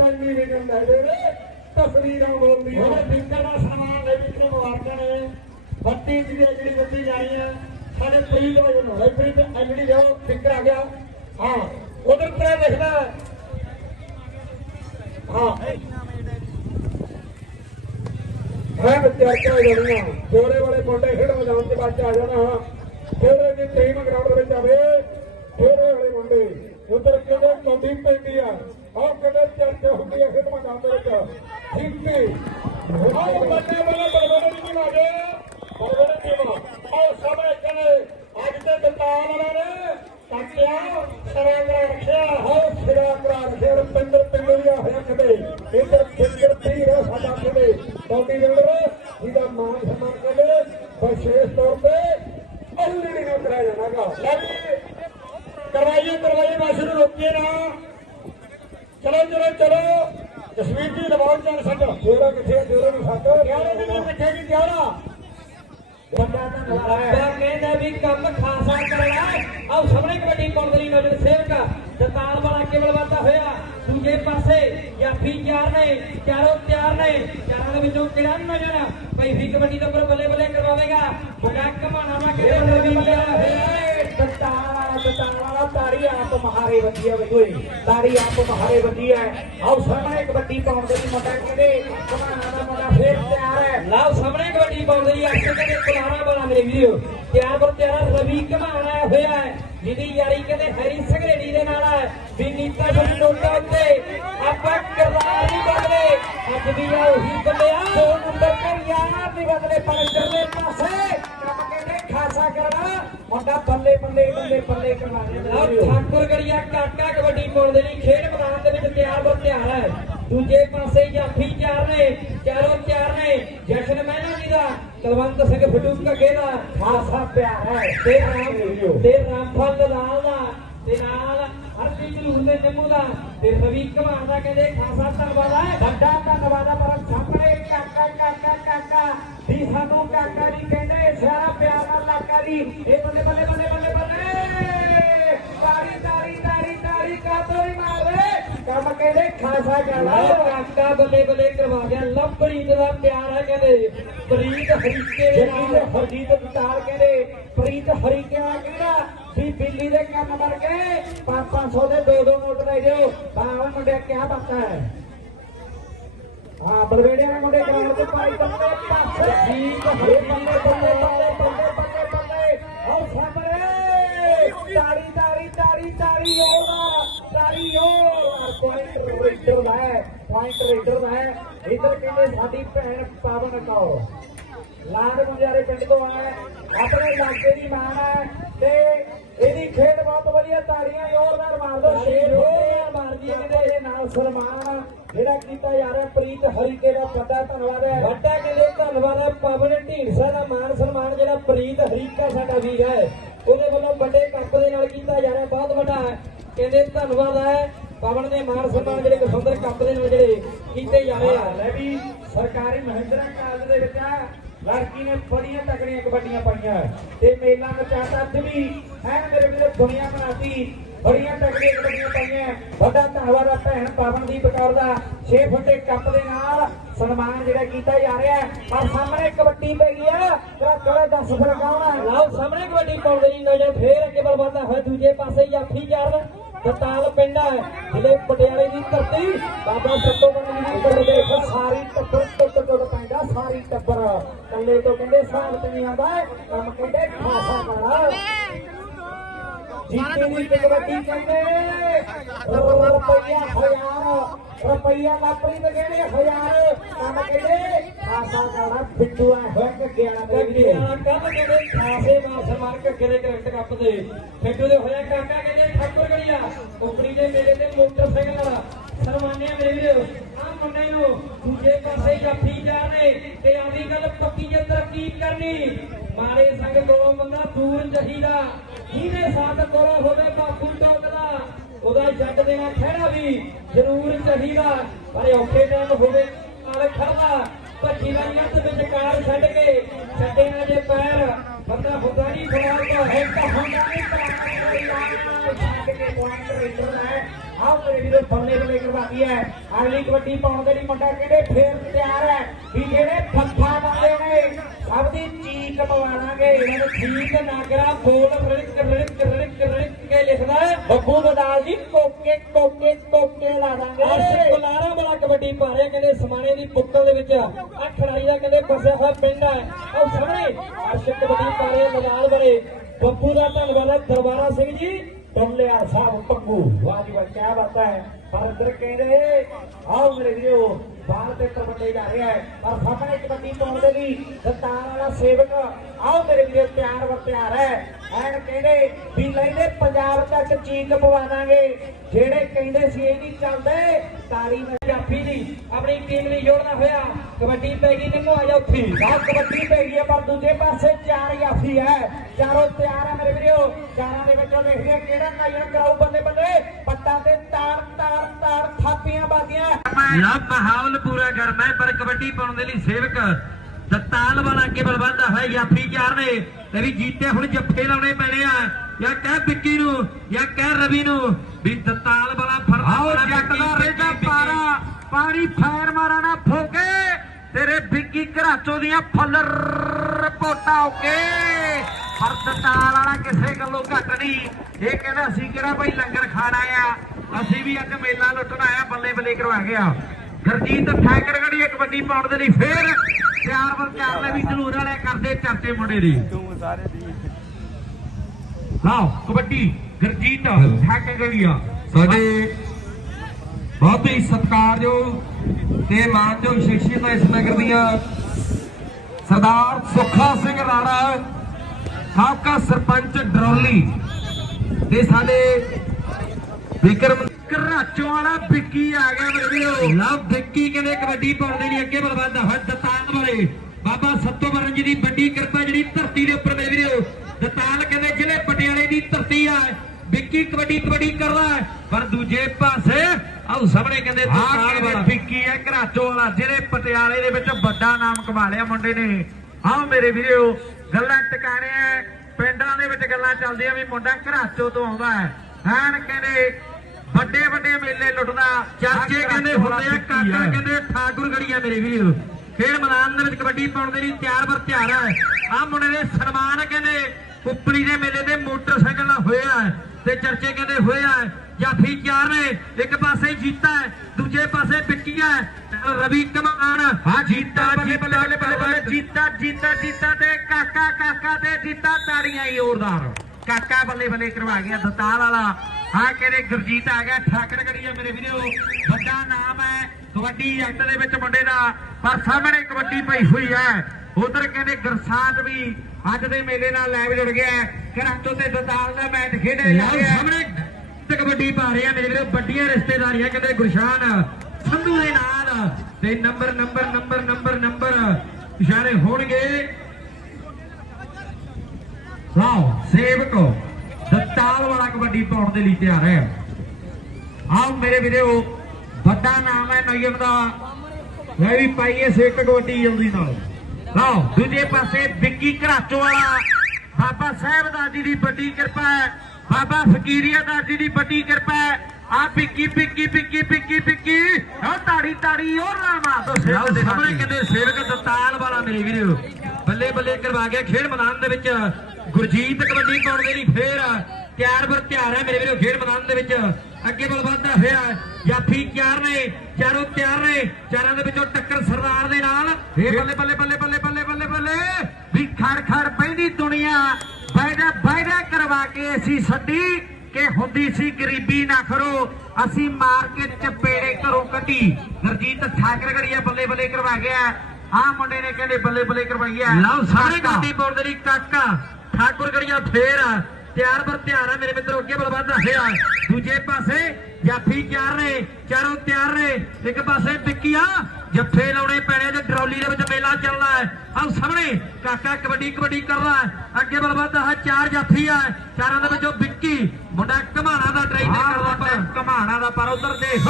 ਟਾਈਮੀ ਵਿਕਣ ਲੈ ਦੇ ਰੇ ਤਸਵੀਰਾਂ ਬੋਲਦੀਆਂ ਉਹਨੇ ਫਿੰਗਰ ਦਾ ਸਨਮਾਨ ਲੈ ਵਿਕਰ ਮੁਬਾਰਕਾਂ ਨੇ ਬੱਤੀ ਦੀ ਐਲਈਡੀ ਬੱਤੀ ਜਾਣੀ ਹੈ। ਸਾਡੇ ਪ੍ਰੀਤ ਵਜੋਂ ਨੂੰ ਪ੍ਰੀਤ ਐਲਈਡੀ ਲਿਓ ਫਿੰਗਰ ਆ ਗਿਆ। ਹਾਂ, ਉਧਰ ਤਰਾ ਦੇਖਦਾ ਹਾਂ। ਹੈ। ਬੱਚਾ ਕਿਆ ਜਾਣੀਆਂ ਜੋੜੇ ਵਾਲੇ ਮੁੰਡੇ ਖੇਡ ਮੈਦਾਨ 'ਚ ਬੱਚ ਆ ਜਾਣਾ। ਜੋੜੇ ਦੀ ਟੀਮ ਗਰਾਊਂਡ ਵਿੱਚ ਆਵੇ। ਜੋੜੇ ਵਾਲੇ ਮੁੰਡੇ। ਉਧਰ ਕਿਹਦੇ ਕੌਡੀ ਪੈਂਦੀ ਆ? ਆਹ ਕਿਹਦੇ ਚਰਚਾ ਮੈਦਾਨ ਦੇ ਵਿੱਚ ਜਿੱਤੇ ਆਹ ਬੱਲੇ ਬੱਲੇ ਬੜਬੜੇ ਦੀ ਟੀਮ ਆ ਗਏ ਬੜਬੜੇ ਟੀਮ ਆਹ ਸਾਹਮਣੇ ਕਹਿੰਦੇ ਅੱਜ ਤੇ ਦਤਾਲ ਵਾਲਾ ਨੇ ਕੱਟਿਆ ਸਰੇਂਦਰ ਰੱਖਿਆ ਹੋ ਸਿਰਾ ਕਰਾ ਰੱਖਿਆ ਰਪਿੰਦਰ ਪਿੰਡਰੀਆ ਹੋਇਆ ਕਦੇ ਇਧਰ ਫਿਕਰ ਪੀ ਰਿਹਾ ਸਾਡਾ ਕਦੇ ਕੌਡੀ ਬਿਲਡਰ ਜਿਹਦਾ ਮਾਨ ਸਨਮਾਨ ਕਦੇ ਵਿਸ਼ੇਸ਼ ਤੌਰ ਤੇ ਆਲਰੇਡੀ ਨਾ ਕਰਾਇਆ ਜਾਣਾਗਾ ਲੈ ਵੀ ਕਰਵਾਈਏ ਕਰਵਾਈਏ ਮਾਸਟਰ ਨੂੰ ਰੋਕੀਏ ਨਾ ਚਲੋ ਚਲੋ ਚਲੋ ਜਸਵੀਰ ਜੀ ਲਵਾਓ ਜਾਨ ਸੱਟ ਜੋਰਾ ਕਿੱਥੇ ਆ? ਜੋਰਾ ਨੂੰ ਸੱਤ ਗਿਆਰਾਂ ਦੀ ਵੀ ਕਿੱਥੇ ਕੀ ਗਿਆਰਾਂ ਬੰਦਾ ਤਾਂ ਰੱਬਾ ਕਹਿੰਦਾ ਵੀ ਕੰਮ ਖਾਸਾ ਕਰਨਾ ਆਹ ਸਾਹਮਣੇ ਕਬੱਡੀ ਪਾਉਣ ਦੀ ਨਜ਼ਰ ਸੇਵਕ ਦਤਾਲ ਵਾਲਾ ਕੇਵਲ ਵਾਧਾ ਹੋਇਆ। ਦੂਜੇ ਪਾਸੇ ਜਾਫੀ ਚਾਰ ਨੇ ਚਾਰੋਂ ਤਿਆਰ ਨੇ। ਚਾਰਾਂ ਦੇ ਵਿੱਚੋਂ ਕਿਹੜਾ ਨਜ਼ਰ ਭਈ ਵੀ ਕਬੱਡੀ ਦਾ ਉੱਪਰ ਬੱਲੇ ਬੱਲੇ ਕਰਵਾਵੇਗਾ। ਬੜਾ ਕਮਾਣਾ ਵਾ ਕਹਿੰਦੇ ਵੀ ਲਿਆ ਦਤਾਲਾ ਦਤਾਲਾ ਤਾੜੀ ਆਪ ਮਹਾਰੇ ਵੱਜੀ ਹੈ ਬਈ ਤਾੜੀ ਆਪ ਮਹਾਰੇ ਵੱਜੀ ਆਓ ਸਾਹਮਣੇ ਕਬੱਡੀ ਪਾਉਣ ਦੇ ਲਈ ਮੁੰਡਾ ਕਹਿੰਦੇ ਕਮਾਣਾ ਦਾ ਮੁੰਡਾ ਫੇਰ ਤਿਆਰ ਹੈ। ਲਾਓ ਸਾਹਮਣੇ ਕਬੱਡੀ ਪਾਉਂਦੇ ਜੀ ਅੱਜ ਕਹਿੰਦੇ ਕੁਲਾਰਾ ਵਾਲਾ ਮੇਰੇ ਵੀਡੀਓ ਤਿਆਰ ਪਰ ਤਿਆਰ ਰਵੀ ਘਮਾਣ ਹੋਇਆ ਹੈ। ਜਿਹਦੀ ਯਾਰੀ ਕਹਿੰਦੇ ਹਰੀ ਸੰਗਰੇੜੀ ਦੇ ਨਾਲ ਹੈ। ਵੀ ਨੀਤਾ ਜੀ ਨੋਟਾ ਉੱਤੇ। ਆਪਾਂ ਕਰਤਾਰ ਨਹੀਂ ਬਦਲੇ ਅੱਜ ਵੀ ਆ ਉਹੀ ਬੱਲਿਆ ਦੋ ਨੰਬਰ ਤੇ ਯਾਰ ਨਹੀਂ ਬਦਲੇ ਪਰ ਇਧਰਲੇ ਪਾਸੇ। ਕੰਮ ਕਹਿੰਦੇ ਖਾਸਾ ਕਰਨਾ। ਮੁੰਡਾ ਬੱਲੇ ਬੱਲੇ ਬੱਲੇ ਬੱਲੇ ਕਰਵਾ ਲਾਓ ਦੇ ਠਾਕੁਰ ਗੜੀਆ ਕਾਕਾ ਕਬੱਡੀ ਪਾਉਣ ਦੇ ਲਈ ਖੇਡ ਮੈਦਾਨ ਦੇ ਵਿੱਚ ਤਿਆਰ ਬਰ ਤਿਆਰ ਹੈ। ਦੂਜੇ ਪਾਸੇ ਜਾਫੀ ਚਾਰ ਨੇ ਚਾਰੋਂ ਚਾਰ ਨੇ। ਜਸ਼ਨ ਮਹਿਲਾ ਜੀ ਦਾ ਕੁਲਵੰਤ ਸਿੰਘ ਫਟੂ ਘੱਗੇ ਦਾ ਖਾਸਾ ਪਿਆਰ ਹੈ। ਤੇ ਰਾਮ ਤੇ ਰਾਮਫਲ ਦਲਾਲ ਦਾ ਤੇ ਨਾਲ ਹਰਪ੍ਰੀਤ ਦੇ ਨਿੰਮੂ ਦਾ ਤੇ ਰਵੀ ਘਮਾਣ ਦਾ ਕਹਿੰਦੇ ਖਾਸਾ ਧੰਨਵਾਦ ਹੈ। ਵੱਡਾ ਧੰਨਵਾਦ ਪਰ ਸਾਹਮਣੇ ਕਾਕਾ ਕਾਕਾ ਕਾਕਾ ਵੀ ਸਾਨੂੰ ਕਾਕਾ ਨਹੀਂ ਕਹਿੰਦੇ ਸਾਰਾ ਦੀ ਇਹ ਬੱਲੇ ਬੱਲੇ ਬੱਲੇ ਬੱਲੇ ਬੱਲੇ। ਤਾੜੀ ਤਾੜੀ ਤਾੜੀ ਤਾੜੀ ਕਾਤੋਂ ਹੀ ਮਾਰਦੇ। ਕੰਮ ਕਹਿੰਦੇ ਖਾਸਾ ਕਰਨਾ। ਕਾਕਾ ਬੱਲੇ ਬੱਲੇ ਕਰਵਾ ਗਿਆ। ਲੰਬਰੀਤ ਦਾ ਪਿਆਰ ਹੈ ਕਹਿੰਦੇ। ਪ੍ਰੀਤ ਹਰੀਕੇ ਦੇ ਨਾਲ ਦੇ ਹਰਜੀਤ ਵਿਚਾਰ ਕਹਿੰਦੇ ਪ੍ਰੀਤ ਹਰੀਕੇ ਆ ਕਹਿੰਦਾ ਵੀ ਬਿੱਲੀ ਦੇ ਕੰਮ ਕਰਕੇ 500 ਦੇ ਦੋ ਦੋ ਨੋਟ ਲੈ ਜਾਓ। ਬਾਵਾ ਮੁੰਡਿਆ ਕਿਆ ਬਾਤ ਹੈ? ਹਾਂ ਬਲਵੇੜੇ ਵਾਲੇ ਮੁੰਡੇ ਕਰਾਉਣ ਤੇ ਪਾਈ ਬੰਦੇ ਪਾਸੇ। ਬੰਦੇ ਬੰਦੇ ਬੰਦੇ ਬੰਦੇ ਬੰਦੇ ਪੁਆਇੰਟ ਦਾ ਹੈ ਪੁਆਇੰਟ ਰੇਡਰ ਦਾ ਹੈ ਇਧਰ ਕਹਿੰਦੇ ਸਾਡੀ ਭੈਣ ਪਾਵਨ ਕੌਰ। ਲਾਡ ਮੁੰਡਿਆਰੇ ਪਿੰਡ ਤੋਂ ਆਇਆ, ਆਪਣੇ ਇਲਾਕੇ ਦੀ ਮਾਣ ਹੈ ਤੇ ਇਹਦੀ ਖੇਡ ਬਹੁਤ ਵਧੀਆ, ਤਾੜੀਆਂ ਜ਼ੋਰਦਾਰ ਮਾਰ ਦੋ ਸ਼ੇਰ ਜ਼ੋਰਦਾਰ ਮਾਰਦੀ ਹੈ ਇਹਦੇ। ਨਾਲ ਸਨਮਾਨ ਜਿਹੜਾ ਕੀਤਾ ਜਾ ਪ੍ਰੀਤ ਹਰੀਕੇ ਦਾ ਵੱਡਾ ਧੰਨਵਾਦ ਹੈ। ਵੱਡਾ ਕਹਿੰਦੇ ਧੰਨਵਾਦ ਹੈ, ਪਵਨ ਢੀਂਡਸਾ ਦਾ ਮਾਨ ਸਨਮਾਨ ਜਿਹੜਾ ਪ੍ਰੀਤ ਹਰੀਕਾ ਸਾਡਾ ਵੀਰ ਹੈ। ਉਹਦੇ ਵੱਲੋਂ ਵੱਡੇ ਕੱਪ ਦੇ ਨਾਲ ਕੀਤਾ ਜਾ ਬਹੁਤ ਵੱਡਾ ਕਹਿੰਦੇ ਧੰਨਵਾਦ ਹੈ ਪਵਨ ਦੇ ਮਾਨ ਸਨਮਾਨ ਜਿਹੜੇ ਕਸੁੰਦਰ ਕੱਪ ਦੇ ਨਾਲ ਜਿਹੜੇ ਕੀਤੇ ਜਾ ਰਹੇ ਆ। ਲੈ ਵੀ ਸਰਕਾਰੀ ਮਹਿੰਦਰਾ ਕਾਲਜ ਦੇ ਵਿੱਚ ਆ ਲੜਕੀ ਨੇ ਬੜੀਆਂ ਤਕੜੀਆਂ ਕਬੱਡੀਆਂ ਪਾਈਆਂ ਤੇ ਮੇਲਾ ਮਚਾਤਾ ਅੱਜ ਵੀ। ਐ ਮੇਰੇ ਵੀਰੇ ਦੁਨੀਆ ਬਣਾਤੀ। ਬੜੀਆਂ ਤਕੜੀਆਂ ਕਬੱਡੀਆਂ ਪਾਈਆਂ ਵੱਡਾ ਧੰਨਵਾਦ ਆ ਭੈਣ ਪਵਨਦੀਪ ਕੌਰ ਦਾ 6 ਫੁੱਟੇ ਕੱਪ ਦੇ ਨਾਲ ਸਨਮਾਨ ਜਿਹੜਾ ਕੀਤਾ ਜਾ ਰਿਹਾ ਹੈ। ਪਰ ਸਾਹਮਣੇ ਕਬੱਡੀ ਪੈ ਗਈ ਆ ਤੇਰਾ ਥੋੜਾ ਦੱਸ ਫਿਰ ਕੌਣ ਆ? ਲਾਓ ਸਾਹਮਣੇ ਕਬੱਡੀ ਪਾਉਂਦੇ ਜੀ ਨਜ਼ਰ ਫੇਰ ਅੱਗੇ ਬਲਵਾਦਾ ਹੋਇਆ ਦੂਜੇ ਪਾਸੇ ਜਾਫੀ ਚਾਰ ਦਤਾਲ ਪਿੰਡ ਹੈ ਜ਼ਿਲ੍ਹੇ ਪਟਿਆਲੇ ਦੀ ਧਰਤੀ ਬਾਬਾ ਸੱਤੋ ਬੰਦੀ ਦੀ ਧਰਤੀ ਦੇਖੋ ਸਾਰੀ ਟੱਬਰ ਟੁੱਟ ਟੁੱਟ ਪੈਂਦਾ ਸਾਰੀ ਟੱਬਰ। ਕੱਲੇ ਤੋਂ ਕਹਿੰਦੇ ਸਾਬਤ ਨਹੀਂ ਆਉਂਦਾ ਕੰਮ ਕਹਿੰਦੇ ਖਾਸਾ ਕਰਾ ਜੀਤੇ ਦੀ ਕਬੱਡੀ ਕਹਿੰਦੇ ਰੁਪਈਆ ਹਜ਼ਾਰ। ਰੁਪਈਆ ਲਾਪਰੀ ਤੇ ਕਹਿੰਦੇ ਹਜ਼ਾਰ ਕੰਮ ਕਹਿੰਦੇ ਖਾਸਾ ਕਰਾ ਬਿੱਟੂ ਆ ਹੋਇਆ ਕਿ ਗਿਆਨ ਦੇ ਗੱਡੀਆਂ ਕੱਢ ਕੇ ਦੇ ਖਾਸੇ ਮਾਸ ਮਾਰ ਕੇ ਕਿਰੇ ਕਰੰਟ ਕੱਪ ਦੇ। ਫੇਟੂ ਦੇ ਹੋਇਆ ਕਾਕਾ ਕਹਿੰਦੇ ਠਾਕੁਰ ਗੜੀਆ ਉਪਰੀ ਦੇ ਮੇਲੇ ਤੇ ਮੋਟਰਸਾਈਕਲ ਵਾਲਾ। ਸਰਵਾਨਿਆ ਮੇਰੇ ਵੀਰੋ ਆ ਮੁੰਡੇ ਨੂੰ ਦੂਜੇ ਪਾਸੇ ਜਾਫੀ ਜਾ ਨੇ ਤੇ ਆਦੀ ਗੱਲ ਪੱਕੀ ਜੇ ਤਰੱਕੀ ਕਰਨੀ। ਮਾਰੇ ਸੰਗ ਕੋਲੋਂ ਬੰਦਾ ਦੂਰ ਚਾਹੀਦਾ ਜਿਹਦੇ ਸਾਥ ਕੋਲੋਂ ਹੋਵੇ ਬਾਪੂ ਟੋਕ ਦਾ ਉਹਦਾ ਜੱਟ ਦੇਣਾ, ਖਹਿੜਾ ਵੀ ਜ਼ਰੂਰ ਚਾਹੀਦਾ। ਪਰ ਔਖੇ ਟਾਈਮ ਹੋਵੇ ਨਾਲ ਖੜਦਾ ਭੱਜੀ ਵਾਲੀ ਅੱਤ ਵਿੱਚ ਛੱਡ ਕੇ ਛੱਡੇ ਜੇ ਪੈਰ। ਬੰਦਾ ਹੁੰਦਾ ਨਹੀਂ ਖਵਾਲ ਹੈ ਇੱਕ ਹੁੰਦਾ ਨਹੀਂ ਤਾਂ ਛੱਡ ਕੇ ਪੁਆਇੰਟ ਰੇਡਰ ਹੈ। ਆਓ ਮੇਰੇ ਵੀਰੋ ਬੱਲੇ ਬੱਲੇ ਕਰਵਾਤੀ ਹੈ। ਅਗਲੀ ਕਬੱਡੀ ਪਾਉਣ ਦੇ ਲਈ ਮੁੰਡਾ ਕਿਹੜੇ ਫੇਰ ਤਿਆਰ ਹੈ? ਵੀ ਜਿਹੜੇ ਫੱਫਾ ਸਭ ਦੀ ਚੀਕ ਪਵਾਵਾਂਗੇ। ਇਹਨਾਂ ਨੂੰ ਠੀਕ ਨਾਗਰਾ ਬੋਲ ਰਿਕ ਰਿਕ ਰਿਕ ਰਿਕ ਕੇ ਲਿਖਦਾ ਬੱਬੂ ਬਦਾਲ ਜੀ, ਕੋਕੇ ਕੋਕੇ ਕੋਕੇ ਲਾ ਦਾਂਗੇ। ਅਰਸ਼ਕ ਬੁਲਾਰਾ ਬੜਾ ਕਬੱਡੀ ਪਾ ਰਿਹਾ ਕਹਿੰਦੇ ਸਮਾਣੇ ਦੀ ਬੁੱਕਲ ਦੇ ਵਿੱਚ ਆ ਖਿਡਾਰੀ ਦਾ ਕਹਿੰਦੇ ਫਸਿਆ ਹੋਇਆ ਪਿੰਡ ਹੈ। ਉਹ ਸਾਹਮਣੇ ਅਰਸ਼ਕ ਕਬੱਡੀ ਪਾ ਰਹੇ ਲਗਾਲ ਬਰੇ ਬੱਬੂ ਦਾ ਧੰਨਵਾਦ ਹੈ। ਦਰਬਾਰਾ ਸਿੰਘ ਜੀ ਬੱਲਿਆ ਸਾਹਿਬ, ਪੱਗੂ। ਵਾਹ ਜੀ ਵਾਹ ਕੀ ਬਾਤ ਹੈ। ਪਰ ਇੱਧਰ ਕਹਿੰਦੇ ਆਓ ਮੇਰੇ ਵੀਰੋ। ਤੇ ਤਰਵੰਡੇ ਜਾ ਰਿਹਾ ਹੈ। ਪਰ ਸਾਹਮਣੇ ਕਬੱਡੀ ਪਾਉਣ ਦੇ ਲਈ ਦਤਾਰ ਵਾਲਾ ਸੇਵਕ, ਆਓ ਮੇਰੇ ਵੀਰੋ ਪਿਆਰ ਵਰ ਤਿਆਰ ਹੈ। ਐਨ ਕਹਿੰਦੇ ਵੀ ਲੈਂਦੇ ਪੰਜਾਬ ਤੱਕ ਚੀਕ ਪਵਾ ਦਾਂਗੇ। ਜਿਹੜੇ ਕਹਿੰਦੇ ਸੀ ਇਹ ਨਹੀਂ ਚੱਲਦੇ ਤਾਰੀ ਜਾਫੀ ਦੀ ਆਪਣੀ ਟੀਮ ਲਈ ਜੋੜਨਾ ਹੋਇਆ। ਕਬੱਡੀ ਪੈ ਗਈ ਨਿੰਮੋ ਆ ਜਾ ਉੱਥੇ। ਆਹ ਕਬੱਡੀ ਪੈ ਗਈ ਹੈ ਪਰ ਦੂਜੇ ਪਾਸੇ ਚਾਰ ਯਾਫੀ ਹੈ। ਚਾਰੋਂ ਤਿਆਰ ਹੈ ਮੇਰੇ ਵੀਰੋ। ਚਾਰਾਂ ਦੇ ਵਿੱਚੋਂ ਦੇਖਦੇ ਆ ਕਿਹੜਾ ਕਾਇਨ ਕਰਾਉ ਬੰਦੇ ਬੰਦੇ। ਪੱਟਾਂ ਤੇ ਤਾਰ ਤਾਰ ਤਾਰ ਥਾਪੀਆਂ ਬਾਦੀਆਂ ਲੱਭ ਹਾਵਲ ਪੂਰਾ ਕਰ ਮੈਂ ਪਰ ਕਬੱਡੀ ਪਾਉਣ ਦੇ ਲਈ ਸੇਵਕ ਦਤਾਲ ਵਾਲਾ ਅੱਗੇ ਬਲਵੰਦਾ ਹੈ ਯਾਫੀ ਚਾਰ ਨੇ। ਤੇ ਵੀ ਜੀਤੇ ਹੁਣ ਜੱਫੇ ਲਾਉਣੇ ਪੈਣੇ ਆ। ਜਾਂ ਕਹਿ ਵਿੱਕੀ ਨੂੰ ਜਾਂ ਕਹਿ ਰਵੀ ਨੂੰ। ਵੀ ਦਤਾਲ ਵਾਲਾ ਫਰਦਾ ਆਓ ਜੱਟ ਦਾ ਰੇਗਾ ਪਾਰਾ। ਪਾਣੀ ਫੈਰ ਮਾਰਾ ਫੋਕੇ। ਤੇਰੇ ਬਿੱਗੀ ਘਰਾਚੋ ਦੀਆਂ ਫੁੱਲ ਰਿਪੋਰਟਾਂ ਓਕੇ। ਪਰ ਵਾਲਾ ਕਿਸੇ ਗੱਲੋਂ ਘੱਟ ਨਹੀਂ। ਇਹ ਕਹਿੰਦਾ, ਅਸੀਂ ਕਿਹੜਾ ਭਾਈ ਲੰਗਰ ਖਾਣ ਆਇਆ ਅਸੀਂ ਵੀ ਅੱਜ ਮੇਲਾ ਲੁੱਟਣ ਆਇਆ ਬੱਲੇ ਬੱਲੇ ਕਰਵਾ ਗਿਆ ਗਰਜੀਤ ਠਾਕਰਗੜੀ ਇੱਕ ਵੱਡੀ ਪਾਉਣ ਦੇ ਲਈ ਫੇਰ ਤਿਆਰ ਵਰ ਤਿਆਰ ਲੈ ਵੀ ਜ਼ਰੂਰ ਵਾਲੇ ਕਰਦੇ ਚਰਚੇ ਮੁੰਡੇ ਦੀ। ਲਓ, ਕਬੱਡੀ, ਗਰਜੀਤ ਠਾਕਰਗੜੀਆ ਸਾਡੇ ਬਹੁਤ ਹੀ ਸਤਿਕਾਰਯੋਗ ਤੇ ਮਾਨਯੋਗ ਸ਼ਖਸੀਅਤਾਂ ਇਸ ਨਗਰ ਦੀਆਂ ਸਰਦਾਰ ਸੁੱਖਾ ਸਿੰਘ ਰਾਣਾ, ਸਾਬਕਾ ਸਰਪੰਚ ਡਰੋਲੀ ਤੇ ਸਾਡੇ ਵਿਕਰਮ ਘਰਾਚੋਂ ਵਾਲਾ ਵਿੱਕੀ ਆ ਗਿਆ ਮੇਰੇ ਵੀਰੋ। ਲਵ ਵਿੱਕੀ ਕਹਿੰਦੇ ਕਬੱਡੀ ਪਾਉਂਦੇ ਅੱਗੇ ਬਲਵੰਦਾ ਹੈ ਦਤਾਲ ਵਾਲੇ। ਬਾਬਾ ਸੱਤੋ ਵਰਨ ਜੀ ਦੀ ਵੱਡੀ ਕਿਰਪਾ ਜਿਹੜੀ ਧਰਤੀ ਦੇ ਉੱਪਰ ਮੇਰੇ ਵੀਰੋ, ਦਤਾਲ ਕਹਿੰਦੇ ਜ਼ਿਲ੍ਹੇ ਪਟਿਆਲੇ ਦੀ ਧਰਤੀ ਆ। ਵਿੱਕੀ ਕਬੱਡੀ ਕਬੱਡੀ ਕਰਦਾ ਹੈ ਪਰ ਦੂਜੇ ਪਾਸੇ ਆਹ ਸਾਹਮਣੇ ਕਹਿੰਦੇ ਆਹ ਕਹਿੰਦੇ ਵਾਲਾ। ਵਿੱਕੀ ਹੈ ਘਰਾਚੋਂ ਵਾਲਾ ਜਿਹੜੇ ਪਟਿਆਲੇ ਦੇ ਵਿੱਚ ਵੱਡਾ ਨਾਮ ਕਮਾ ਲਿਆ ਮੁੰਡੇ ਨੇ। ਆਓ ਮੇਰੇ ਵੀਰੋ ਗੱਲਾਂ ਟਿਕਾਣੇ ਆ ਪਿੰਡਾਂ ਦੇ ਵਿੱਚ ਗੱਲਾਂ ਚੱਲਦੀਆਂ ਵੀ ਮੁੰਡਾ ਘਰਾਚੋਂ ਤੋਂ ਆਉਂਦਾ ਹੈ। ਐਨ ਕਹਿੰਦੇ ਵੱਡੇ ਵੱਡੇ ਮੇਲੇ ਲੁੱਟਦਾ ਚਾਚੇ ਕਹਿੰਦੇ ਹੁੰਦੇ ਆ ਕਾਕਾ ਕਹਿੰਦੇ ਠਾਕੁਰ ਗੜੀਆ ਮੇਰੇ ਵੀਰੋ। ਖੇਡ ਮੈਦਾਨ ਦੇ ਵਿੱਚ ਕਬੱਡੀ ਪਾਉਣ ਦੇ ਲਈ ਤਿਆਰ ਬਰ ਤਿਆਰ ਹੈ। ਆ ਮੁੰਡੇ ਦੇ ਸਨਮਾਨ ਕਹਿੰਦੇ ਉਪਰੀ ਦੇ ਮੇਲੇ ਤੇ ਮੋਟਰਸਾਈਕਲ ਨਾਲ ਹੋਇਆ ਤੇ ਚਰਚੇ ਕਹਿੰਦੇ ਹੋਇਆ ਹੈ ਜਾਫੀ ਚਾਰ ਨੇ ਇੱਕ ਪਾਸੇ ਜੀਤਾ ਹੈ ਦੂਜੇ ਪਾਸੇ ਪਿੱਕੀਆ ਰਵੀ ਕਮਾਨ। ਹਾਂ ਜੀਤਾ ਬੱਲੇ ਬੱਲੇ ਬੱਲੇ ਜੀਤਾ ਜੀਤਾ ਜੀਤਾ ਤੇ ਕਾਕਾ ਕਾਕਾ ਤੇ ਜੀਤਾ ਤਾੜੀਆਂ ਹੀ ਜ਼ੋਰਦਾਰ। ਕਾਕਾ ਬੱਲੇ ਬੱਲੇ ਕਰਵਾ ਗਿਆ ਦਤਾਲ ਵਾਲਾ। ਹਾਂ ਕਹਿੰਦੇ ਗੁਰਜੀਤ ਆ ਗਿਆ ਠਾਕਰ ਗੜੀਆ ਮੇਰੇ ਵੀਰੋ। ਵੱਡਾ ਨਾਮ ਹੈ ਕਬੱਡੀ ਐਕਟ ਦੇ ਵਿੱਚ ਮੁੰਡੇ ਦਾ ਪਰ ਸਾਹਮਣੇ ਕਬੱਡੀ ਪਈ ਹੋਈ ਹੈ। ਉਧਰ ਕਹਿੰਦੇ ਗਰਸਾਤ ਵੀ ਅੱਜ ਦੇ ਮੇਲੇ ਨਾਲ ਲੈਵ ਜੁੜ ਗਿਆ ਹੈ। ਕਰਾਚੋ ਤੇ ਦਤਾਲ ਦਾ ਮੈਚ ਖੇਡਿਆ ਜਾ ਰਿਹਾ ਸਾਹਮਣੇ ਤੇ ਕਬੱਡੀ ਪਾ ਰਹੇ ਆ। ਮੇਰੇ ਵੀਰੋ ਵੱਡੀਆਂ ਰਿਸ਼ਤੇਦਾਰੀਆਂ ਕਹਿੰਦੇ ਗੁਰਸ਼ਾਨ ਸੰਧੂ ਦੇ ਨਾਲ ਤੇ number number number number number ਇਸ਼ਾਰੇ ਹੋਣਗੇ। ਲਓ ਸੇਵਕ ਦਤਾਲ ਵਾਲਾ ਕਬੱਡੀ ਪਾਉਣ ਦੇ ਲਈ ਤਿਆਰ ਹੈ। ਆਓ ਮੇਰੇ ਵੀਰੋ ਵੱਡਾ ਨਾਮ ਹੈ ਨਯਮ ਦਾ। ਲੈ ਵੀ ਪਾਈਏ ਸੇਕ ਕਬੱਡੀ ਜਲਦੀ ਨਾਲ। ਲਓ ਦੂਜੇ ਪਾਸੇ ਵਿੱਕੀ ਘਰਾਚੋ ਵਾਲਾ ਬਾਬਾ ਸਾਹਿਬ ਦਾਦੀ ਦੀ ਵੱਡੀ ਕਿਰਪਾ ਹੈ। ਬਾਬਾ ਫਕੀਰੀਆ ਦਾਦੀ ਦੀ ਵੱਡੀ ਕਿਰਪਾ ਹੈ। ਆ ਵਿੱਕੀ ਵਿੱਕੀ ਵਿੱਕੀ ਵਿੱਕੀ ਵਿੱਕੀ। ਉਹ ਤਾੜੀ ਤਾੜੀ ਉਹ ਰਾਮਾ ਲਓ ਸਾਹਮਣੇ ਸਾਹਮਣੇ ਕਹਿੰਦੇ ਸੇਵਕ ਦਤਾਲ ਵਾਲਾ ਮੇਰੇ ਵੀਰੋ। ਬੱਲੇ ਬੱਲੇ ਕਰਵਾ ਗਿਆ ਖੇਡ ਮੈਦਾਨ ਦੇ ਵਿੱਚ। ਗੁਰਜੀਤ ਕਬੱਡੀ ਪਾਉਣ ਦੇ ਲਈ ਫੇਰ ਤਿਆਰ ਬਰ ਤਿਆਰ ਹੈ ਮੇਰੇ ਵੀਰੋ ਖੇਡ ਮੈਦਾਨ ਦੇ ਵਿੱਚ। ਅੱਗੇ ਬਲ ਵੱਧਦਾ ਹੋਇਆ। ਜਾਫੀ ਚਾਰ ਨੇ ਚਾਰੋਂ ਤਿਆਰ ਨੇ। ਚਾਰਾਂ ਦੇ ਵਿੱਚੋਂ ਟੱਕਰ ਸਰਦਾਰ ਦੇ ਨਾਲ। ਏ ਬੱਲੇ ਬੱਲੇ ਬੱਲੇ ਬੱਲੇ ਬੱਲੇ ਬੱਲੇ ਬੱਲੇ। ਵੀ ਖੜ ਖੜ ਪੈਂਦੀ ਦੁਨੀਆ। ਬੈਠਾ ਬੈਠਾ ਕਰਵਾ ਕੇ ਅਸੀਂ ਛੱਡੀ ਕਿ ਹੁੰਦੀ ਸੀ ਗਰੀਬੀ ਨਾ ਖਰੋ ਅਸੀਂ ਮਾਰ ਕੇ ਚਪੇੜੇ ਘਰੋਂ ਕੱਢੀ। ਗੁਰਜੀਤ ਠਾਕਰ ਗੜੀਆ ਬੱਲੇ ਬੱਲੇ ਕਰਵਾ ਗਿਆ। ਆ ਮੁੰਡੇ ਨੇ ਕਹਿੰਦੇ ਬੱਲੇ ਬੱਲੇ ਕਰਵਾਈ ਹੈ ਲਓ। ਕਬੱਡੀ ਪਾਉਣ ਦੇ ਲਈ ਕਾਕਾ। ਠਾਕੁਰ ਗੜੀਆਂ ਫੇਰ ਤਿਆਰ ਬਰ ਤਿਆਰ ਹੈ ਮੇਰੇ ਮਿੱਤਰੋ ਅੱਗੇ ਬਲ ਵੱਧਦਾ ਹੋਇਆ ਦੂਜੇ ਪਾਸੇ ਜਾਫੀ ਚਾਰ ਨੇ ਚਾਰੋਂ ਤਿਆਰ ਨੇ। ਇੱਕ ਪਾਸੇ ਵਿੱਕੀਆ ਜੱਫੇ ਲਾਉਣੇ ਪੈਣੇ ਤੇ ਟਰਾਲੀ ਦੇ ਵਿੱਚ ਮੇਲਾ ਚੱਲਦਾ ਹੈ। ਆਹ ਸਾਹਮਣੇ ਕਾਕਾ ਕਬੱਡੀ ਕਬੱਡੀ ਕਰਦਾ ਹੈ। ਅੱਗੇ ਬਲ ਵੱਧਦਾ ਹੈ ਚਾਰ ਜਾਫੀ ਆ। ਚਾਰਾਂ ਦੇ ਵਿੱਚੋਂ ਵਿੱਕੀ ਮੁੰਡਾ ਘਮਾਣਾ ਦਾ ਟ੍ਰੇਨਰ ਕਰਦਾ ਪਰ ਕਮਾਣਾ ਦਾ ਪਰ ਉਧਰ ਦੇਖ।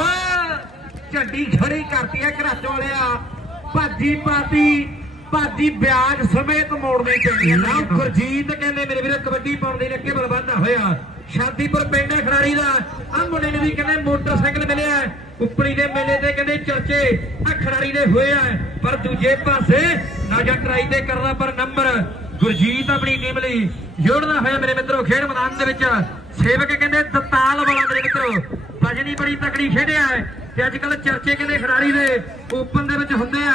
ਝੱਡੀ ਖੜੀ ਕਰਤੀ ਹੈ ਘਰਾਚੋ ਵਾਲਿਆ। ਭਾਜੀ ਪਾਤੀ ਭਾਜੀ ਵਿਆਜ ਸਮੇਤ ਮੋੜਨੀ ਚਾਹੀਦੀ ਹੈ। ਲਓ ਗੁਰਜੀਤ ਕਹਿੰਦੇ, ਮੇਰੇ ਵੀਰੋ, ਕਬੱਡੀ ਪਾਉਣ ਦੇ ਲਈ ਅੱਗੇ ਹੋਇਆ। ਸ਼ਾਂਤੀਪੁਰ ਪਿੰਡ ਹੈ ਖਿਡਾਰੀ ਦਾ। ਆ ਮੁੰਡੇ ਨੂੰ ਵੀ ਕਹਿੰਦੇ ਮੋਟਰਸਾਈਕਲ ਮਿਲਿਆ। ਹੈ। ਦੇ ਮੇਲੇ ਤੇ ਕਹਿੰਦੇ ਚਰਚੇ ਆ ਖਿਡਾਰੀ ਦੇ ਹੋਏ ਆ। ਪਰ ਦੂਜੇ ਪਾਸੇ ਨਜ਼ਰ ਟਰਾਈ ਤੇ ਕਰਦਾ ਪਰ ਨੰਬਰ ਗੁਰਜੀਤ ਆਪਣੀ ਟੀਮ ਲਈ ਜੋੜਦਾ ਹੋਇਆ। ਮੇਰੇ ਮਿੱਤਰੋ, ਖੇਡ ਮੈਦਾਨ ਦੇ ਵਿੱਚ ਸੇਵਕ ਕਹਿੰਦੇ ਦਤਾਲ ਵਾਲਾ। ਮੇਰੇ ਮਿੱਤਰੋ, ਭਜਨੀ ਬੜੀ ਤਕੜੀ ਖੇਡਿਆ ਹੈ। ਤੇ ਅੱਜ ਕੱਲ ਚਰਚੇ ਕਹਿੰਦੇ ਖਿਡਾਰੀ ਦੇ ਓਪਨ ਦੇ ਵਿੱਚ ਹੁੰਦੇ ਆ।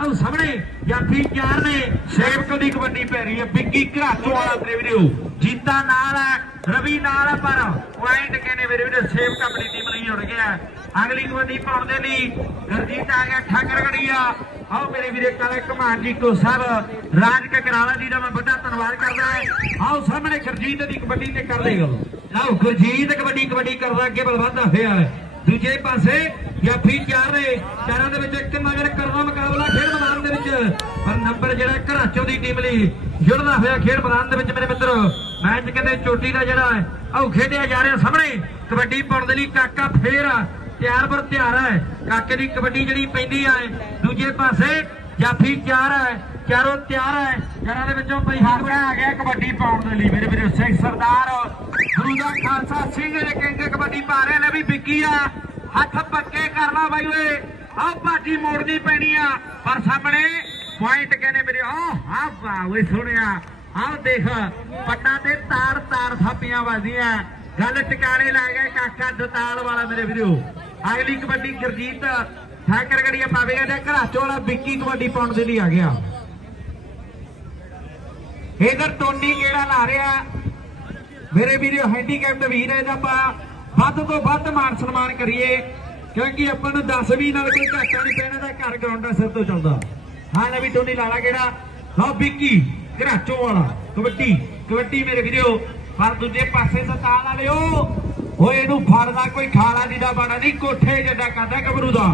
ਆਹ ਸਾਹਮਣੇ ਜਾਫੀ ਚਾਰ ਨੇ। ਸੇਵਕ ਦੀ ਕਬੱਡੀ ਪੈ ਰਹੀ ਹੈ। ਬਿੱਗੀ ਘਰਾਚੋ ਵਾਲਾ ਮੇਰੇ ਵੀਡੀਓ ਜੀਤਾ ਨਾਲ ਹੈ ਰਵੀ ਨਾਲ ਹੈ ਪਰ ਪੁਆਇੰਟ ਕਹਿੰਦੇ ਮੇਰੇ ਵੀਡੀਓ ਸੇਵਕ ਆਪਣੀ ਟੀਮ ਲਈ ਜੁੜ ਗਿਆ। ਅਗਲੀ ਕਬੱਡੀ ਪਾਉਣ ਦੇ ਲਈ ਗਰਜੀਤ ਆ ਗਿਆ ਠਾਕਰਗੜੀਆ ਆਓ ਮੇਰੇ ਵੀਰੇ ਕਾਲੇ ਕਮਾਨ ਜੀ ਕੋ ਸਾਹਿਬ ਰਾਜ ਕਕਰਾਲਾ ਜੀ ਦਾ ਮੈਂ ਵੱਡਾ ਧੰਨਵਾਦ ਕਰਦਾ ਹਾਂ। ਆਓ ਸਾਹਮਣੇ ਗੁਰਜੀਤ ਦੀ ਕਬੱਡੀ ਤੇ ਕਰਦੇ ਗੱਲ। ਆਓ ਗੁਰਜੀਤ ਕਬੱਡੀ ਕਬੱਡੀ ਕਰਦਾ, ਅੱਗੇ ਬਲਵੰਦਾ ਹੋਇਆ ਹੈ ਦੂਜੇ ਪਾਸੇ ਜਾਫੀ ਚਾਰ ਨੇ ਚਾਰਾਂ ਦੇ ਵਿੱਚ ਇੱਕ ਨਜ਼ਰ ਕਰਦਾ ਮੁਕਾਬਲਾ ਖੇਡ ਮੈਦਾਨ ਦੇ ਵਿੱਚ। ਪਰ ਨੰਬਰ ਜਿਹੜਾ ਘਰਾਚੋਂ ਦੀ ਟੀਮ ਲਈ ਜੁੜਦਾ ਹੋਇਆ ਖੇਡ ਮੈਦਾਨ ਦੇ ਵਿੱਚ ਮੇਰੇ ਮਿੱਤਰੋ, ਮੈਚ ਕਹਿੰਦੇ ਚੋਟੀ ਦਾ ਜਿਹੜਾ ਹੈ ਆਓ ਖੇਡਿਆ ਜਾ ਰਿਹਾ ਸਾਹਮਣੇ। ਕਬੱਡੀ ਪਾਉਣ ਦੇ ਲਈ ਕਾਕਾ ਫੇਰ ਆ, ਤਿਆਰ ਪਰ ਤਿਆਰ ਹੈ। ਕਾਕੇ ਦੀ ਕਬੱਡੀ ਜਿਹੜੀ ਪੈਂਦੀ ਹੈ ਦੂਜੇ ਪਾਸੇ ਜਾਫੀ ਚਾਰ ਹੈ, ਚਾਰੋਂ ਤਿਆਰ ਹੈ। ਚਾਰਾਂ ਦੇ ਵਿੱਚੋਂ ਪਈ ਹਾਰਾ ਆ ਗਿਆ ਕਬੱਡੀ ਪਾਉਣ ਦੇ ਲਈ। ਮੇਰੇ ਵੀਰੇ ਸਿੰਘ ਸਰਦਾਰ ਗੁਰੂ ਦਾ ਖਾਲਸਾ ਸਿੰਘ ਦੇ ਕਹਿੰਦੇ ਕਬੱਡੀ ਪਾ ਰਹੇ ਨੇ ਵੀ ਵਿੱਕੀ ਆ ਹੱਥ ਪੱਕੇ ਕਰ ਬਾਈ ਓਏ। ਆਹ ਭਾਜੀ ਮੋੜਨੀ ਪੈਣੀ ਆ। ਪਰ ਸਾਹਮਣੇ ਪੁਆਇੰਟ ਕਹਿੰਦੇ ਮੇਰੇ ਆਹ ਹਾਂ ਵਾਹ ਓਏ ਸੋਹਣਿਆ। ਆਹ ਦੇਖ ਪੱਟਾਂ ਤੇ ਤਾਰ ਤਾਰ ਥਾਪੀਆਂ ਵੱਜਦੀਆਂ। ਗੱਲ ਟਿਕਾਣੇ ਲਾ ਗਿਆ ਕਾਕਾ ਦਤਾਲ ਵਾਲਾ ਮੇਰੇ ਵੀਰੋ। ਅਗਲੀ ਕਬੱਡੀ ਗੁਰਜੀਤ ਠਾਕਰ ਗੜੀਆ ਪਾਵੇਗਾ ਤੇ ਘਰਾਚੋ ਵਾਲਾ ਵਿੱਕੀ ਕਬੱਡੀ ਪਾਉਣ ਦੇ ਲਈ ਆ ਗਿਆ। ਇਧਰ ਟੋਨੀ ਕਿਹੜਾ ਲਾ ਰਿਹਾ? ਮੇਰੇ ਵੀਰੋ ਹੈਂਡੀਕੈਪਟ ਵੀਰ ਹੈ ਇਹਦਾ ਆਪਾਂ ਵੱਧ ਤੋਂ ਵੱਧ ਮਾਨ ਸਨਮਾਨ ਕਰੀਏ, ਕਿਉਂਕਿ ਆਪਾਂ ਨੂੰ 10 20 ਨਾਲ ਕੋਈ ਘਾਟਾ ਨਹੀਂ ਪੈਣਾ ਦਾ ਘਰ ਗਰਾਊਂਡ ਸਿਰ ਤੋਂ ਚੱਲਦਾ। ਹਾਂ, ਨਵੀਂ ਟੋਨੀ ਲਾਲਾ ਕਿਹੜਾ? ਲਓ, ਵਿੱਕੀ, ਘਰਾਚੋ ਵਾਲਾ, ਕਬੱਡੀ ਕਬੱਡੀ ਮੇਰੇ ਵੀਰੋ ਪਰ ਦੂਜੇ ਪਾਸੇ ਤਾਂ ਤਾਲ ਵਾਲਿਓ। ਓਏ, ਇਹਨੂੰ ਫੜਦਾ ਕੋਈ ਖਾਲਾ ਦੀ ਦਾ ਬਾਣਾ ਨਹੀਂ, ਕੋਠੇ ਜੱਡਾ ਕਰਦਾ ਕਬਰੂ ਦਾ।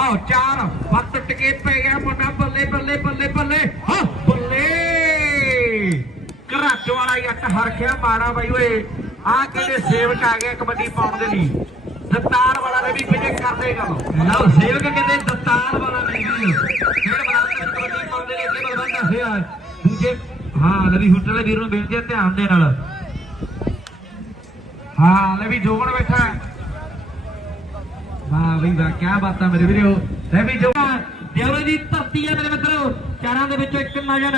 ਆਓ ਚਾਰ ਪੱਤ ਟਕੇ ਪੈ ਗਿਆ ਮੁੰਡਾ ਬੱਲੇ ਬੱਲੇ ਬੱਲੇ ਬੱਲੇ ਹਾਂ ਬੱਲੇ ਘਰਾਚ ਜੱਟ ਹਰਖਿਆ ਮਾਰਾ ਬਾਈ ਓਏ। ਆ ਕਹਿੰਦੇ ਸੇਵਕ ਆ ਗਿਆ ਕਬੱਡੀ ਪਾਉਣ ਦੇ ਲਈ? ਦਤਾਰ ਵਾਲਾ ਨੇ ਵੀ ਪਿੱਛੇ ਕਰ ਦੇਗਾ। ਲਓ ਸੇਵਕ ਕਹਿੰਦੇ ਦਤਾਰ ਵਾਲਾ ਨਹੀਂ। ਖੇਡ ਬਣਾ ਕਬੱਡੀ ਪਾਉਣ ਦੇ ਲਈ ਅੱਗੇ ਬਲਵੰਤ ਹੋਇਆ ਦੂਜੇ, ਹਾਂ ਲਵੀ ਹੁੱਟਲ ਦੇ ਵੀਰ ਨੂੰ ਬੇਨਤੀ ਹੈ ਧਿਆਨ ਦੇ ਨਾਲ। ਹਾਂ ਲਵੀ ਜੋਗਣ ਬੈਠਾ ਹੈ। ਵਾਹ ਬਈ, ਵਾਹ ਕੀ ਬਾਤਾਂ ਮੇਰੇ ਵੀਰੋ। ਲੈ ਵੀ ਜੋ ਦਿਉਰੇ ਦੀ ਧਰਤੀ ਹੈ ਮੇਰੇ ਮਿੱਤਰੋ। ਚਾਰਾਂ ਦੇ ਵਿੱਚੋਂ ਇੱਕ ਨਜ਼ਰ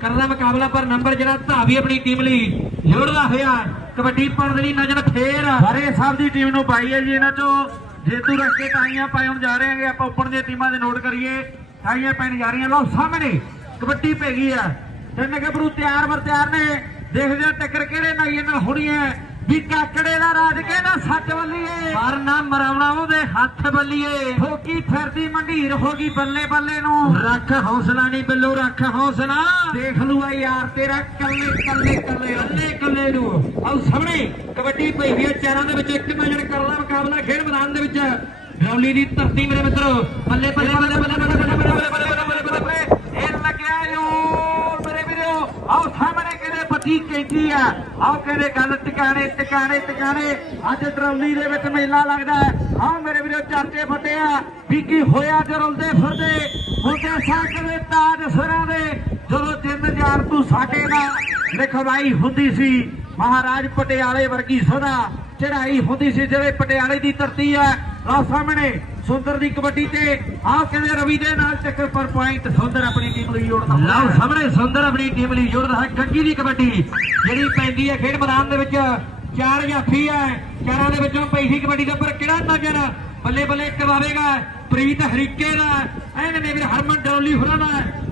ਕਰਦਾ ਮੁਕਾਬਲਾ, ਪਰ ਨੰਬਰ ਜਿਹੜਾ ਧਾਵੀ ਆਪਣੀ ਟੀਮ ਲਈ ਜੋੜਦਾ ਹੋਇਆ ਕਬੱਡੀ ਪਾਉਣ ਦੇ ਨਜ਼ਰ ਫੇਰ ਹਰੇ ਸਾਹਿਬ ਦੀ ਟੀਮ ਨੂੰ ਪਾਈ ਹੈ ਜੀ ਇਹਨਾਂ ਚੋਂ। ਜੇਤੂ ਰਸਤੇ ਟਾਈਆਂ ਪਾਉਣ ਜਾ ਰਹੇ ਹਾਂਗੇ। ਆਪਾਂ ਉੱਪਰ ਦੀਆਂ ਟੀਮਾਂ ਦੇ ਨੋਟ ਕਰੀਏ। ਤਾਈਆਂ ਪੈਣ ਜਾ ਰਹੀਆਂ। ਲਓ, ਸਾਹਮਣੇ ਕਬੱਡੀ ਪੈ ਗਈ ਆ ਤਿੰਨ ਗੱਭਰੂ ਤਿਆਰ ਵਰ ਤਿਆਰ ਨੇ। ਦੇਖਦੇ ਆ ਟੱਕਰ ਕਿਹੜੇ ਨਾਈਏ ਨਾਲ ਹੋਣੀ ਹੈ। ਵੀ ਕਾਕੜੇ ਦਾ ਰਾਜ ਕਹਿੰਦਾ ਸੱਚ ਬੱਲੀਏ। ਪਰ ਨਾ ਮਰਾਉਣਾ ਉਹਦੇ ਹੱਥ ਬੱਲੀਏ। ਠੋਕੀ ਫਿਰਦੀ ਮੰਡੀਰ ਹੋ ਗਈ ਬੱਲੇ ਬੱਲੇ ਨੂੰ। ਰੱਖ ਹੌਸਲਾ ਨਹੀਂ ਬਿੱਲੂ ਰੱਖ ਹੌਸਲਾ। ਦੇਖ ਲੂਆ ਯਾਰ ਤੇਰਾ ਕੱਲੇ ਕੱਲੇ ਕੱਲੇ। ਕੱਲੇ ਕੱਲੇ ਨੂੰ। ਆਓ ਸਾਹਮਣੇ ਕਬੱਡੀ ਪਈ ਹੋਈ ਹੈ ਚਾਰਾਂ ਦੇ ਵਿੱਚ ਇੱਕ ਨਜ਼ਰ ਕਰਦਾ ਮੁਕਾਬਲਾ ਖੇਡ ਮੈਦਾਨ ਦੇ ਵਿੱਚ। ਰੌਲੀ ਦੀ ਧਰਤੀ ਮੇਰੇ ਮਿੱਤਰੋ। ਬੱਲੇ ਬੱਲੇ ਬੱਲੇ ਬੱਲੇ ਬੱਲੇ ਬੱਲੇ ਬੱਲੇ ਬੱਲੇ ਬੱਲੇ ਬੱਲੇ ਬੱਲੇ ਬੱਲੇ ਇਹ ਲੱਗਿਆ ਜੋ ਮੇਰੇ ਵੀਰੋ। ਆਓ ਸਾਹਮਣੇ। ਕਹਿੰਦੇ ਪੱਟੀ ਆ? ਆਓ ਕਹਿੰਦੇ ਗੱਲ ਟਿਕਾਣੇ ਟਿਕਾਣੇ ਟਿਕਾਣੇ? ਅੱਜ ਟਰੌਲੀ ਦੇ ਵਿੱਚ ਮੇਲਾ ਲੱਗਦਾ ਹੈ। ਮੇਰੇ ਵੀਰੋ ਚਾਚੇ ਫੱਟੇ ਆ। ਵੀ ਕੀ ਹੋਇਆ ਜੇ ਫਿਰਦੇ? ਹੁੰਦੇ ਸਾਕਦੇ ਤਾਜ ਸਰਾਂ ਦੇ। ਜਦੋਂ ਜਿੰਦ ਜਾਨ ਤੂੰ ਸਾਡੇ ਨਾਲ ਲਿਖਵਾਈ ਹੁੰਦੀ ਸੀ, ਮਹਾਰਾਜ ਪਟਿਆਲੇ ਵਰਗੀ ਸਦਾ ਚੜਾਈ ਹੁੰਦੀ ਸੀ ਜਿਹੜੇ ਪਟਿਆਲੇ ਦੀ ਧਰਤੀ ਹੈ ਆ ਸਾਹਮਣੇ ਸੁੰਦਰ ਦੀ ਕਬੱਡੀ ਤੇ ਆਹ ਕਹਿੰਦੇ ਰਵੀ ਦੇ ਨਾਲ ਚੱਕਰ ਪਰ ਪੁਆਇੰਟ ਸੁੰਦਰ ਆਪਣੀ ਟੀਮ ਲਈ ਜੋੜਦਾ ਲਓ ਸਾਹਮਣੇ ਸੁੰਦਰ ਆਪਣੀ ਟੀਮ ਲਈ ਜੋੜਦਾ ਹੈ ਗੱਗੀ ਦੀ ਕਬੱਡੀ ਜਿਹੜੀ ਪੈਂਦੀ ਹੈ ਖੇਡ ਮੈਦਾਨ ਦੇ ਵਿੱਚ ਚਾਰ ਜਾਫੀ ਹੈ ਚਾਰਾਂ ਦੇ ਵਿੱਚੋਂ ਪੈਸੀ ਕਬੱਡੀ ਦਾ ਪਰ ਕਿਹੜਾ ਨਜ਼ਰ ਬੱਲੇ ਬੱਲੇ ਕਰਵਾਵੇਗਾ? ਪ੍ਰੀਤ ਹਰੀਕੇ ਦਾ ਐਨ ਵੀ ਹਰਮਨ ਡੋਲੀ ਹੋਰਾਂ ਦਾ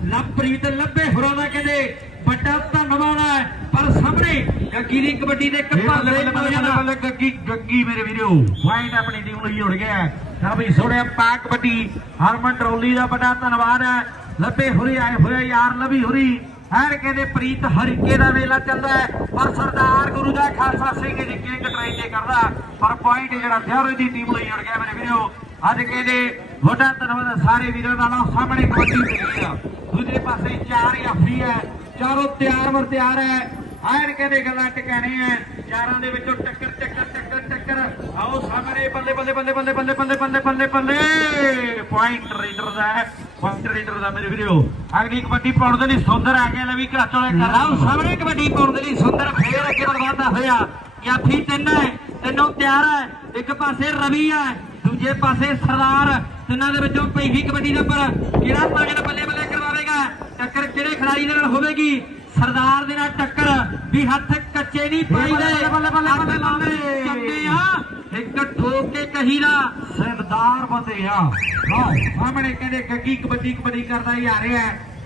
ਲਵਪ੍ਰੀਤ ਲੱਭੇ ਹੋਰਾਂ ਦਾ ਕਹਿੰਦੇ ਵੱਡਾ ਧੰਨਵਾਦ ਹੈ। ਪਰ ਸਾਹਮਣੇ। ਗੱਗੀ ਦੀ ਕਬੱਡੀ ਦੇ ਕੱਪਾ ਲੈ ਬੱਲੇ ਗੱਗੀ ਗੱਗੀ ਮੇਰੇ ਵੀਰੋ। ਪੁਆਇੰਟ ਆਪਣੀ ਟੀਮ ਲਈ ਜੁੜ ਗਿਆ ਵੀ ਸੋਹਣਿਆ ਪਾ ਕਬੱਡੀ ਹਰਮਨ ਟਰੋਲੀ ਦਾ ਵੱਡਾ ਧੰਨਵਾਦ ਹੈ। ਲੱਭੇ ਹੁਰੀ ਆਏ ਹੋਏ ਯਾਰ ਲਵੀ ਹੁਰੀ। ਹੈਰ ਕਹਿੰਦੇ ਪ੍ਰੀਤ ਹਰੀਕੇ ਦਾ ਵੇਲਾ ਚੱਲਦਾ ਹੈ। ਪਰ ਸਰਦਾਰ ਗੁਰੂ ਦਾ ਖਾਲਸਾ ਸਿੰਘ ਜੀ ਕਿੰਗ ਟਰਾਈ ਤੇ ਕਰਦਾ ਪਰ ਪੁਆਇੰਟ ਜਿਹੜਾ ਦਿਹਾਰੇ ਦੀ ਟੀਮ ਲਈ ਜੁੜ ਗਿਆ ਮੇਰੇ ਵੀਰੋ। ਅੱਜ ਕਹਿੰਦੇ ਵੱਡਾ ਧੰਨਵਾਦ ਸਾਰੇ ਵੀਰਾਂ ਦਾ। ਲਓ ਸਾਹਮਣੇ ਕਬੱਡੀ ਆ। ਦੂਜੇ ਪਾਸੇ ਚਾਰ ਜਾਫੀ ਹੈ। ਚਾਰੋਂ ਤਿਆਰ ਵਰ ਤਿਆਰ ਹੈ। ਆਇਰ ਕਹਿੰਦੇ ਗੱਲਾਂ ਟਿਕਾਣੇ ਆ ਚਾਰਾਂ ਦੇ ਵਿੱਚੋਂ ਟੱਕਰ ਟੱਕਰ ਟੱਕਰ ਟੱਕਰ। ਆਓ ਸਾਹਮਣੇ ਬੱਲੇ ਬੱਲੇ ਬੱਲੇ ਬੱਲੇ ਬੱਲੇ ਬੱਲੇ ਬੱਲੇ ਬੱਲੇ ਬੱਲੇ। ਪੁਆਇੰਟ ਰੇਡਰ ਦਾ ਪੁਆਇੰਟ ਰੇਡਰ ਦਾ ਮੇਰੇ ਵੀਰੋ। ਅਗਲੀ ਕਬੱਡੀ ਪਾਉਣ ਦੇ ਲਈ ਸੁੰਦਰ ਆ ਗਿਆ ਲੈ ਵੀ ਘਰ। ਚੋਲੇ ਕਰ ਆਓ ਸਾਹਮਣੇ ਕਬੱਡੀ ਪਾਉਣ ਦੇ ਲਈ ਸੁੰਦਰ ਫੇਰ ਅੱਗੇ ਵਧਦਾ ਹੋਇਆ। ਜਾਫੀ ਤਿੰਨ ਹੈ ਤਿੰਨੋਂ ਤਿਆਰ ਹੈ ਇੱਕ ਪਾਸੇ ਰਵੀ ਹੈ ਦੂਜੇ ਪਾਸੇ ਸਰਦਾਰ। ਤਿੰਨਾਂ ਦੇ ਵਿੱਚੋਂ ਪਹਿਲੀ ਕਬੱਡੀ ਦਾ ਪਰ ਕਿਹੜਾ ਨੌਜਵਾਨ ਬੱਲੇ ਬੱਲੇ ਕਰਵਾਵੇਗਾ? ਟੱਕਰ ਕਿਹੜੇ ਖਿਡਾਰੀ ਦੇ ਨਾਲ ਹੋਵੇਗੀ? ਸਰਦਾਰ ਦੇ ਨਾਲ ਟੱਕਰ ਵੀ ਹੱਥ ਕੱਚੇ ਨਹੀਂ ਪਾਈਦੇ। ਚੰਗੇ ਆ। ਇੱਕ ਠੋਕ ਕੇ ਕਹੀਦਾ ਸਰਦਾਰ ਬੰਦੇ ਆ। ਲਓ ਸਾਹਮਣੇ ਕਹਿੰਦੇ ਗੱਗੀ ਕਬੱਡੀ ਕਬੱਡੀ ਕਰਦਾ ਹੀ ਆ ਰਿਹਾ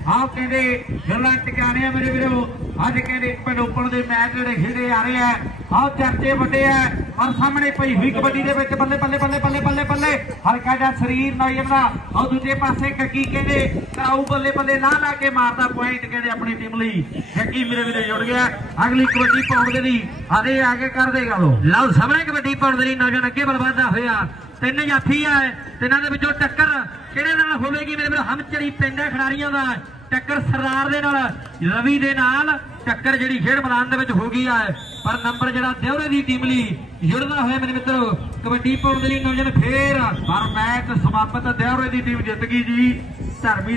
ਆਹ ਕਹਿੰਦੇ ਗੱਲਾਂ ਟਿਕਾਣੇ ਮੇਰੇ ਵੀਰੋ ਅੱਜ ਕਹਿੰਦੇ ਪਨੋਪਣ ਦੇ ਮੈਚ ਜਿਹੜੇ ਖੇਡੇ ਆ ਰਹੇ ਆ ਆਹ ਚਰਚੇ ਵੱਡੇ ਆ, ਪਰ ਸਾਹਮਣੇ ਪਈ ਹੋਈ ਕਬੱਡੀ ਦੇ ਵਿੱਚ ਬੱਲੇ ਬੱਲੇ ਬੱਲੇ ਬੱਲੇ ਬੱਲੇ ਬੱਲੇ। ਹਲਕਾ ਜਿਹਾ ਸਰੀਰ ਨੌਜਵਾਨ ਦਾ, ਉਹ ਦੂਜੇ ਪਾਸੇ ਗੱਗੀ ਕਹਿੰਦੇ ਕਰਾਊ ਬੱਲੇ ਬੱਲੇ ਲਾ ਲਾ ਕੇ ਮਾਰਦਾ ਪੁਆਇੰਟ ਕਹਿੰਦੇ ਆਪਣੀ ਟੀਮ ਲਈ। ਗੱਗੀ ਮੇਰੇ ਵੀਰੇ ਜੁੜ ਗਿਆ। ਅਗਲੀ ਕਬੱਡੀ ਪਾਉਣ ਦੇ ਲਈ ਆਦੇ ਆ ਕੇ ਕਰ ਦੇਗਾ ਲੋ ਲਓ ਸਾਹਮਣੇ ਕਬੱਡੀ ਪਾਉਣ ਦੇ ਲਈ ਨੌਜਵਾਨ ਅੱਗੇ ਬਲ ਹੋਇਆ। ਤਿੰਨ ਜਾਫੀ ਆ, ਤਿੰਨਾਂ ਦੇ ਵਿੱਚੋਂ ਟੱਕਰ ਕਿਹੜੇ ਨਾਲ ਹੋਵੇਗੀ ਮੇਰੇ ਵੀਰ? ਹਮਚਰੀ ਪਿੰਡ ਹੈ ਖਿਡਾਰੀਆਂ ਦਾ। ਟੱਕਰ ਸਰਦਾਰ ਦੇ ਨਾਲ, ਰਵੀ ਦੇ ਨਾਲ। ਟੱਕਰ ਜਿਹੜੀ ਖੇਡ ਮੈਦਾਨ ਦੇ ਵਿੱਚ ਹੋ ਗਈ ਆ। ਪਰ ਨੰਬਰ ਜਿਹੜਾ ਦਿਉਰੇ ਦੀ ਟੀਮ ਲਈ ਜੁੜਦਾ ਹੋਇਆ ਮੇਰੇ ਮਿੱਤਰੋ, ਕਬੱਡੀ ਪਾਉਣ ਦੇ ਲਈ ਨੌਜਵਾਨ ਫੇਰ ਪਰ ਮੈਚ ਸਮਾਪਤ ਦਿਉਰੇ ਦੀ ਟੀਮ ਜਿੱਤ ਗਈ ਜੀ। ਧਰਮੀ